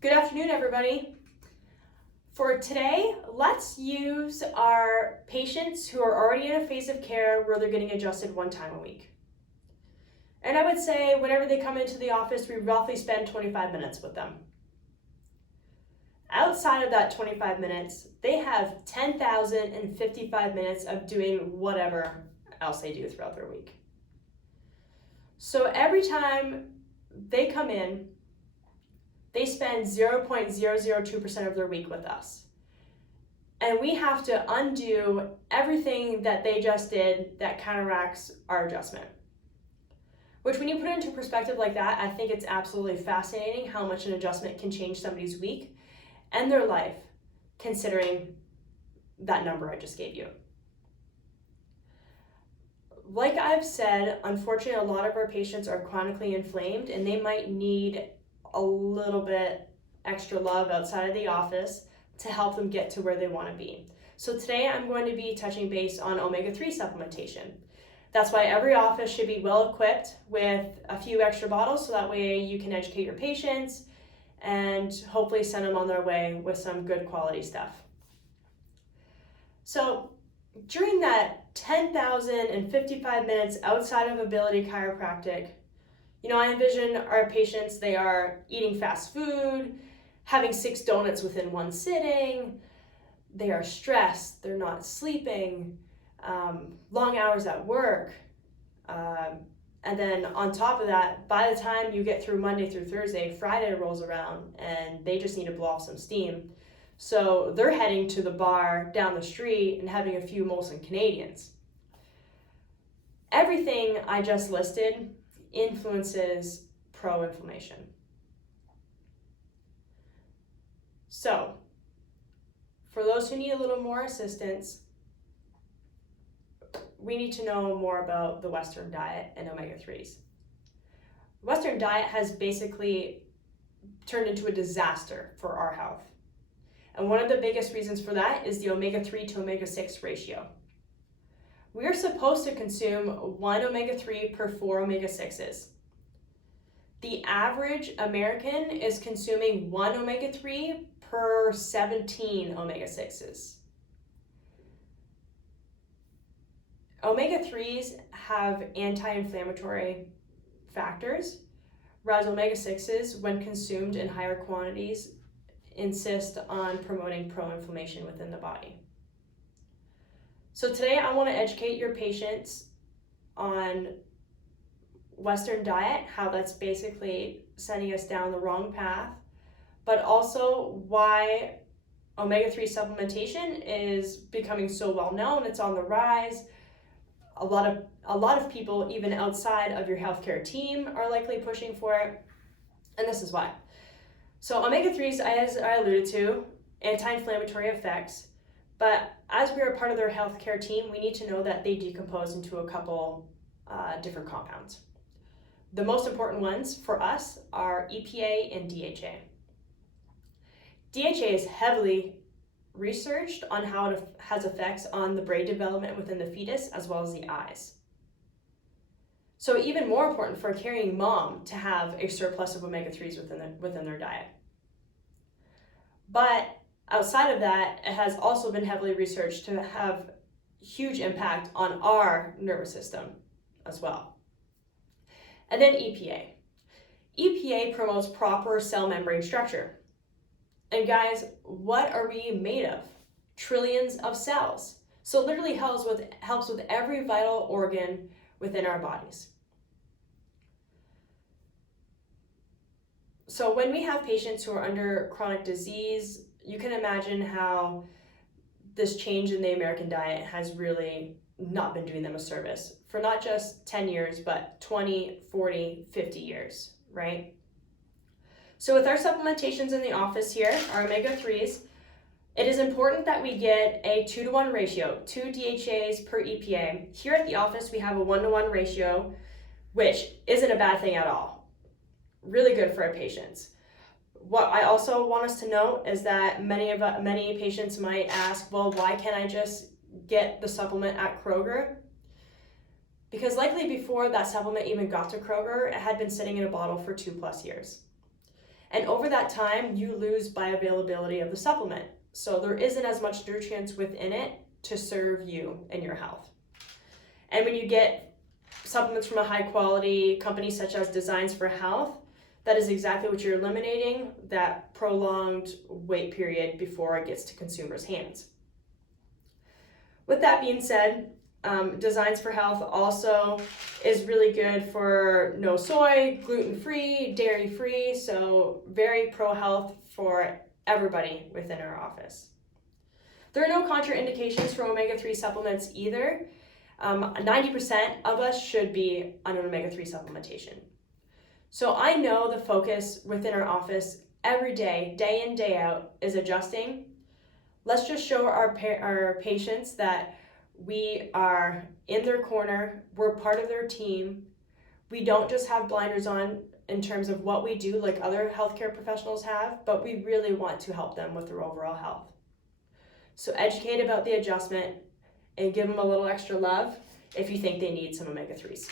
Good afternoon, everybody. For today, let's use our patients who are already in a phase of care where they're getting adjusted one time a week. And I would say whenever they come into the office, we roughly spend 25 minutes with them. Outside of that 25 minutes, they have 10,055 minutes of doing whatever else they do throughout their week. So every time they come in, they spend 0.002% of their week with us. And we have to undo everything that they just did that counteracts our adjustment. Which, when you put it into perspective like that, I think it's absolutely fascinating how much an adjustment can change somebody's week and their life, considering that number I just gave you. Like I've said, unfortunately, a lot of our patients are chronically inflamed and they might need a little bit extra love outside of the office to help them get to where they want to be. So today I'm going to be touching base on omega-3 supplementation. That's why every office should be well equipped with a few extra bottles so that way you can educate your patients and hopefully send them on their way with some good quality stuff. So during that 10,055 minutes outside of Ability Chiropractic, I envision our patients, they are eating fast food, having 6 donuts within one sitting, they are stressed, they're not sleeping, long hours at work, and then on top of that, by the time you get through Monday through Thursday, Friday rolls around and they just need to blow off some steam. So they're heading to the bar down the street and having a few Molson Canadians. Everything I just listed influences pro-inflammation. So, for those who need a little more assistance, we need to know more about the Western diet and omega-3s. Western diet has basically turned into a disaster for our health. And one of the biggest reasons for that is the omega-3 to omega-6 ratio. We are supposed to consume 1 omega-3 per 4 omega-6s. The average American is consuming 1 omega-3 per 17 omega-6s. Omega-3s have anti-inflammatory factors, whereas omega-6s, when consumed in higher quantities, insist on promoting pro-inflammation within the body. So today I want to educate your patients on Western diet, how that's basically sending us down the wrong path, but also why omega-3 supplementation is becoming so well known. It's on the rise. A lot of people, even outside of your healthcare team, are likely pushing for it, and this is why. So omega-3s, as I alluded to, anti-inflammatory effects, but as we are part of their healthcare team, we need to know that they decompose into a couple different compounds. The most important ones for us are EPA and DHA. DHA is heavily researched on how it has effects on the brain development within the fetus as well as the eyes. So even more important for a carrying mom to have a surplus of omega-3s within their diet. But outside of that, it has also been heavily researched to have huge impact on our nervous system as well. And then EPA. EPA promotes proper cell membrane structure. And guys, what are we made of? Trillions of cells. So it literally helps with every vital organ within our bodies. So when we have patients who are under chronic disease, you can imagine how this change in the American diet has really not been doing them a service for not just 10 years, but 20, 40, 50 years, right? So with our supplementations in the office here, our omega-3s, it is important that we get a 2-to-1 ratio, 2 DHAs per EPA. Here at the office, we have a 1-to-1 ratio, which isn't a bad thing at all. Really good for our patients. What I also want us to note is that many patients might ask, well, why can't I just get the supplement at Kroger? Because likely before that supplement even got to Kroger, it had been sitting in a bottle for 2+ years. And over that time, you lose bioavailability of the supplement. So there isn't as much nutrients within it to serve you and your health. And when you get supplements from a high quality company such as Designs for Health, that is exactly what you're eliminating, that prolonged wait period before it gets to consumers' hands. With that being said, Designs for Health also is really good for no soy, gluten-free, dairy-free, so very pro-health for everybody within our office. There are no contraindications for omega-3 supplements either. 90% of us should be on an omega-3 supplementation. So I know the focus within our office every day, day in, day out, is adjusting. Let's just show our patients that we are in their corner, we're part of their team. We don't just have blinders on in terms of what we do like other healthcare professionals have, but we really want to help them with their overall health. So educate about the adjustment and give them a little extra love if you think they need some omega-3s.